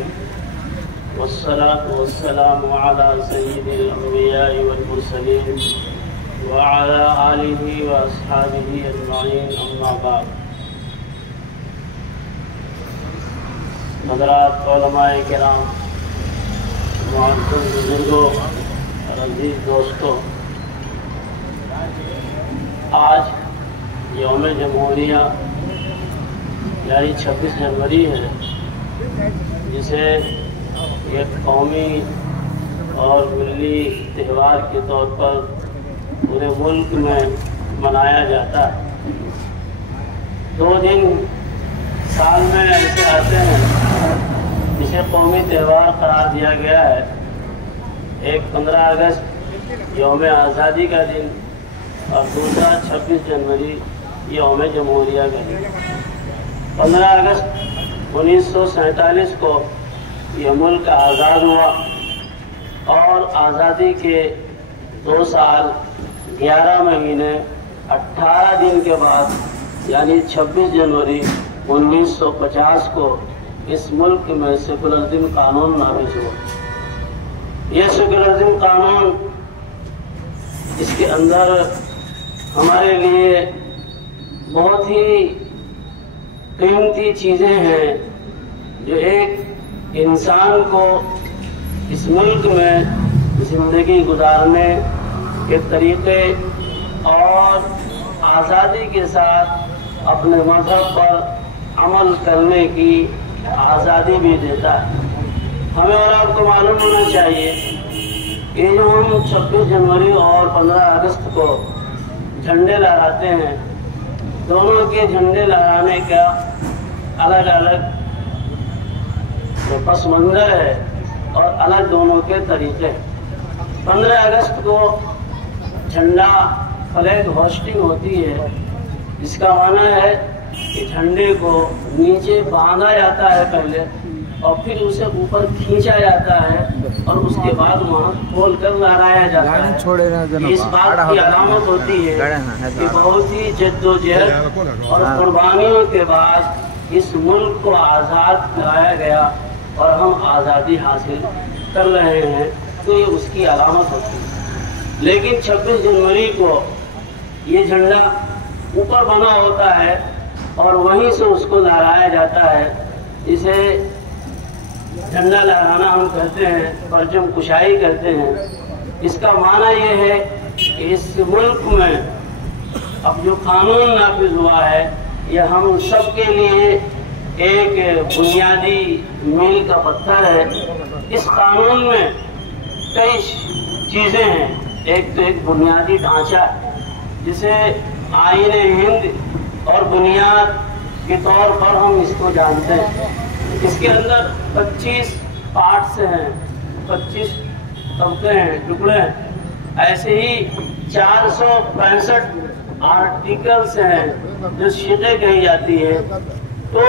العالمين والصلاة والسلام على سيد الأنبياء والمرسلين وعلى آله وأصحابه أجمعين أما بعد. حضرات علماء کرام، معزز بزرگوں اور عزیز دوستوں، آج یوم جمہوریہ یعنی 26 جنوری ہے، جسے ایک قومی اور ملی تہوار کے طور پر پورے ملک میں منایا جاتا ہے. 2 دن سال میں ایسے آتے ہیں جسے قومی تہوار قرار دیا گیا ہے. ایک 15 اگست یوم آزادی کا دن اور دوسرا 26 جنوری یوم جمہوریہ کا دن. 15 اگست 1947 کو یہ ملک آزاد ہوا اور آزادی کے 2 سال 11 مہینے 18 دن کے بعد یعنی 26 جنوری 1950 کو اس ملک میں سیکولرزم قانون نافذ ہوا. یہ سیکولرزم قانون، اس کے اندر ہمارے لیے بہت ہی قیمتی چیزیں ہیں جو ایک انسان کو اس ملک میں زندگی گزارنے کے طریقے اور آزادی کے ساتھ اپنے مذہب پر عمل کرنے کی آزادی بھی دیتا ہے. ہمیں اور آپ کو معلوم ہونا چاہیے کہ جو ہم 26 جنوری اور 15 اگست کو جھنڈے لہراتے ہیں، دونوں کے جھنڈے لہرانے کا الگ الگ پس منظر ہے اور الگ دونوں کے طریقے. 15 اگست کو جھنڈا فلیگ ہوسٹنگ ہوتی ہے، جس کا معنی ہے کہ جھنڈے کو نیچے باندھا جاتا ہے پہلے اور پھر اسے اوپر کھینچا جاتا ہے اور اس کے بعد وہاں کھول کر لہرایا جاتا ہے. اس بات کی علامت ہوتی ہے کہ بہت ہی جد و جہد اور قربانیوں کے بعد اس ملک کو آزاد کرایا گیا اور ہم آزادی حاصل کر رہے ہیں، تو یہ اس کی علامت ہوتی ہے. لیکن 26 جنوری کو یہ جھنڈا اوپر بنا ہوتا ہے اور وہیں سے اس کو لہرایا جاتا ہے. اسے جھنڈا لہرانا ہم کہتے ہیں، پرچم کشائی کہتے ہیں. اس کا معنی یہ ہے کہ اس ملک میں اب جو قانون نافذ ہوا ہے یہ ہم سب کے لیے ایک بنیادی میل کا پتھر ہے. اس قانون میں کئی چیزیں ہیں. ایک تو ایک بنیادی ڈھانچہ جسے آئین ہند اور بنیاد کے طور پر ہم اس کو جانتے ہیں. اس کے اندر 25 پارٹس ہیں، 25 طبقے ہیں، ٹکڑے ہیں. ایسے ہی 465 آرٹیکلز ہیں جو شقیں کہی جاتی ہے. تو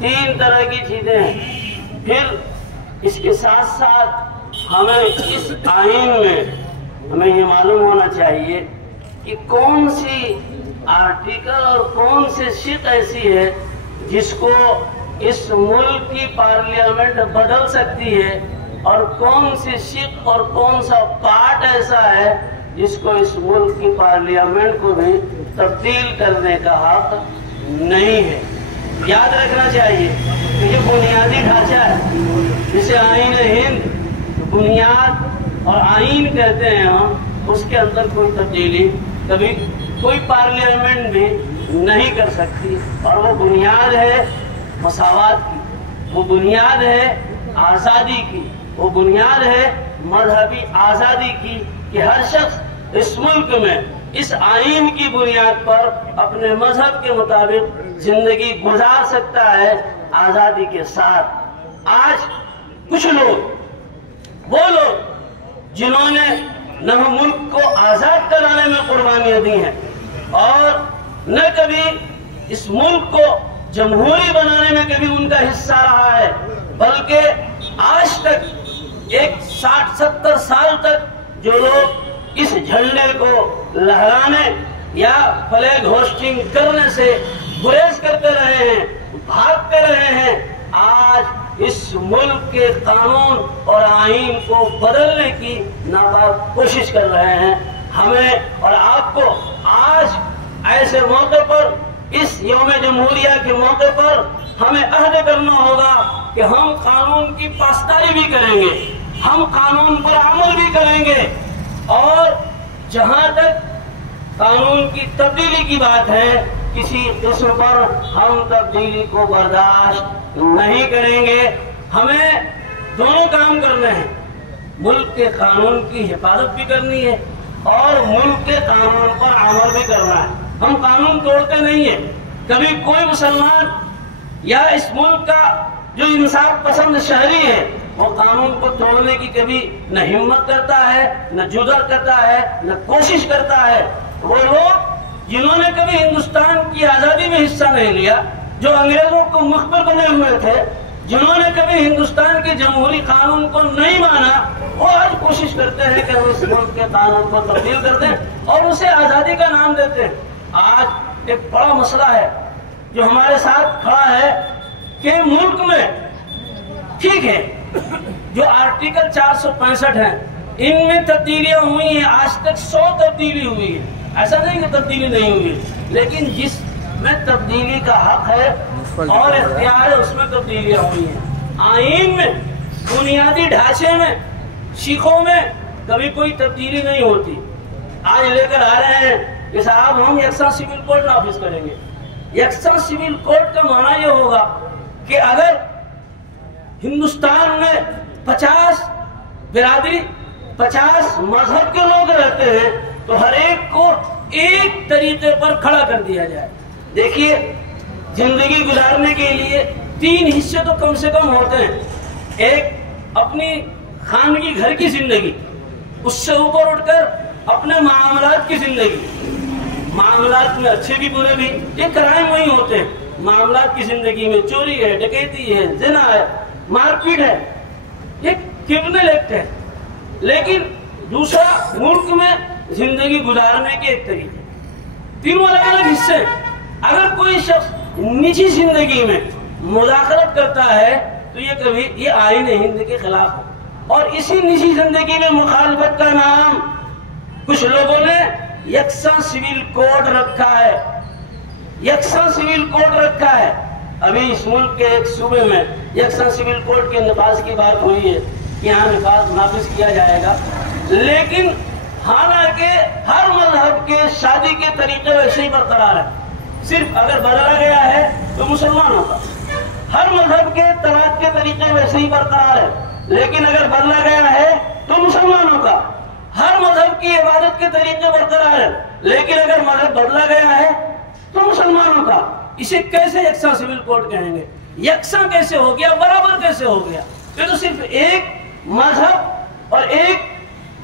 3 طرح کی چیزیں ہیں. پھر اس کے ساتھ ساتھ ہمیں اس آئین میں ہمیں یہ معلوم ہونا چاہیے کہ کون سی آرٹیکل اور کون سی شق ایسی ہے جس کو اس ملک کی پارلیمنٹ بدل سکتی ہے اور کون سی شق اور کون سا پارٹ ایسا ہے جس کو اس ملک کی پارلیمنٹ کو بھی تبدیل کرنے کا حق نہیں ہے. یاد رکھنا چاہیے کہ یہ بنیادی ڈھانچہ ہے جسے آئین ہند بنیاد اور آئین کہتے ہیں ہم. اس کے اندر کوئی تبدیلی کبھی کوئی پارلیمنٹ بھی نہیں کر سکتی اور وہ بنیاد ہے مساوات کی، وہ بنیاد ہے آزادی کی، وہ بنیاد ہے مذہبی آزادی کی کہ ہر شخص اس ملک میں اس آئین کی بنیاد پر اپنے مذہب کے مطابق زندگی گزار سکتا ہے آزادی کے ساتھ. آج کچھ لوگ، وہ لوگ جنہوں نے نہ ملک کو آزاد کرانے میں قربانیاں دی ہیں اور نہ کبھی اس ملک کو جمہوری بنانے میں کبھی ان کا حصہ رہا ہے، بلکہ آج تک 60-70 سال تک جو لوگ اس جھنڈے کو لہرانے یا فلیگ ہوسٹنگ کرنے سے گریز کرتے رہے ہیں، بھاگتے رہے ہیں، آج اس ملک کے قانون اور آئین کو بدلنے کی ناکام کوشش کر رہے ہیں۔ ہمیں اور آپ کو آج ایسے موقع پر، اس یوم جمہوریہ کے موقع پر ہمیں عہد کرنا ہوگا کہ ہم قانون کی پاسداری بھی کریں گے، ہم قانون پر عمل بھی کریں گے، اور جہاں تک قانون کی تبدیلی کی بات ہے کسی قسم پر ہم تبدیلی کو برداشت نہیں کریں گے۔ ہمیں دونوں کام کرنے ہیں، ملک کے قانون کی حفاظت بھی کرنی ہے اور ملک کے قانون پر عمل بھی کرنا ہے۔ ہم قانون توڑتے نہیں ہیں، کبھی کوئی مسلمان یا اس ملک کا جو انصاف پسند شہری ہے وہ قانون کو توڑنے کی کبھی نہ ہمت کرتا ہے، نہ جرأت کرتا ہے، نہ کوشش کرتا ہے۔ وہ لوگ جنہوں نے کبھی ہندوستان کی آزادی میں حصہ نہیں لیا، جو انگریزوں کو مخبر بنے ہوئے تھے، جنہوں نے کبھی ہندوستان کے جمہوری قانون کو نہیں مانا، وہ آج کوشش کرتے ہیں کہ وہ اس ملک کے قانون کو تبدیل کر دیں اور اسے آزادی کا نام دیتے ہیں۔ آج ایک بڑا مسئلہ ہے جو ہمارے ساتھ کھڑا ہے کہ ملک میں ٹھیک ہے جو آرٹیکل 465 ہیں ان میں تبدیلیاں ہوئی ہیں، آج تک 100 تبدیلی ہوئی ہے، ایسا نہیں کہ تبدیلی نہیں ہوئی ہے، لیکن جس میں تبدیلی کا حق ہے اور اختیار ہے اس میں تبدیلیاں ہوئی ہیں۔ آئین میں، بنیادی ڈھانچے میں، سیکھوں میں کبھی کوئی تبدیلی نہیں ہوتی۔ آج لے کر آ رہے ہیں کہ صاحب ہم یکساں سول کوڈ نافذ کریں گے۔ یکساں سول کوڈ کا معنی یہ ہوگا کہ اگر ہندوستان میں 50 برادری، 50 مذہب کے لوگ رہتے ہیں تو ہر ایک کو ایک طریقے پر کھڑا کر دیا جائے۔ دیکھیے، زندگی گزارنے کے لیے 3 حصے تو کم سے کم ہوتے ہیں۔ ایک اپنی خانگی گھر کی زندگی، اس سے اوپر اٹھ کر اپنے معاملات کی زندگی، معاملات میں اچھے بھی برے بھی، یہ کرائم وہی ہوتے ہیں۔ معاملات کی زندگی میں چوری ہے، ڈکیتی ہے، زنا ہے، مار پیٹ ہے، یہ کرمنل ایکٹ ہے۔ لیکن دوسرا، ملک میں زندگی گزارنے کے ایک طریقے، تینوں الگ الگ حصے۔ اگر کوئی شخص نجی زندگی میں مداخلت کرتا ہے تو یہ کبھی یہ آئین ہند کے خلاف ہے، اور اسی نجی زندگی میں مخالفت کا نام کچھ لوگوں نے یکساں سول کوڈ رکھا ہے، یکساں سول کوڈ رکھا ہے۔ ابھی اس ملک کے ایک صوبے میں یکساں سول کوڈ کے نفاذ کی بات ہوئی ہے کہ یہاں نفاذ نافذ کیا جائے گا، لیکن حالانکہ ہر مذہب کے شادی کے طریقے ویسے ہی برقرار ہیں، صرف اگر بدلا گیا ہے تو مسلمانوں کا۔ ہر مذہب کے طلاق کے طریقے ویسے ہی برقرار ہیں، لیکن اگر بدلا گیا ہے تو مسلمانوں کا۔ ہر مذہب کی عبادت کے طریقے برقرار ہیں، لیکن اگر مذہب بدلا گیا ہے تو مسلمانوں کا۔ اسے کیسے یکساں سول کوڈ کہیں گے؟ یکساں کیسے ہو گیا؟ برابر کیسے ہو گیا؟ یہ تو صرف ایک مذہب اور ایک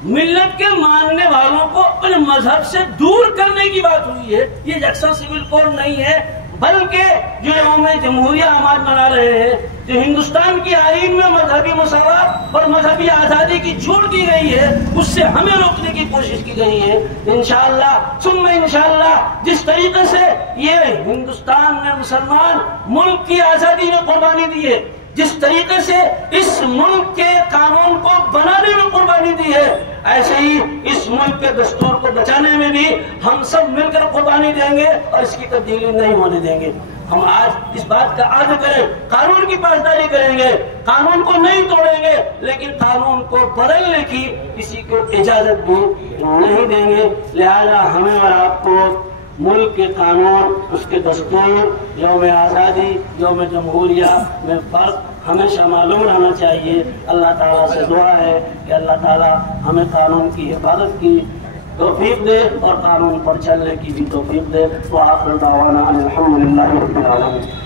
ملت کے ماننے والوں کو اپنے مذہب سے دور کرنے کی بات ہوئی ہے۔ یہ یکساں سول کوڈ نہیں ہے، بلکہ جو یوم جمہوریہ ہم آج منا رہے ہیں، جو ہندوستان کی آئین میں مذہبی مساوات اور مذہبی آزادی کی چھوٹ دی گئی ہے، اس سے ہمیں روکنے کی کوشش کی گئی ہے۔ انشاءاللہ ثم انشاءاللہ جس طریقے سے یہ ہندوستان میں مسلمان ملک کی آزادی میں قربانی دی ہے، جس طریقے سے اس ملک کے قانون کو بنانے میں قربانی دی ہے، ایسے ہی اس ملک کے دستور کو بچانے میں بھی ہم سب مل کر قربانی دیں گے اور اس کی تبدیلی نہیں ہونے دیں گے۔ ہم آج اس بات کا عہد کریں، قانون کی پاسداری کریں گے، قانون کو نہیں توڑیں گے، لیکن قانون کو بدلنے کی کسی کو اجازت بھی نہیں دیں گے۔ لہذا ہمیں اور آپ کو ملک کے قانون، اس کے دستور، یوم آزادی، یوم جمہوریہ میں فرق ہمیشہ معلوم رہنا چاہیے۔ اللہ تعالیٰ سے دعا ہے کہ اللہ تعالیٰ ہمیں قانون کی حفاظت کی توفیق دے اور قانون پر چلنے کی بھی توفیق دے۔ وآخر دعوانا ان الحمد للہ رب العالمین۔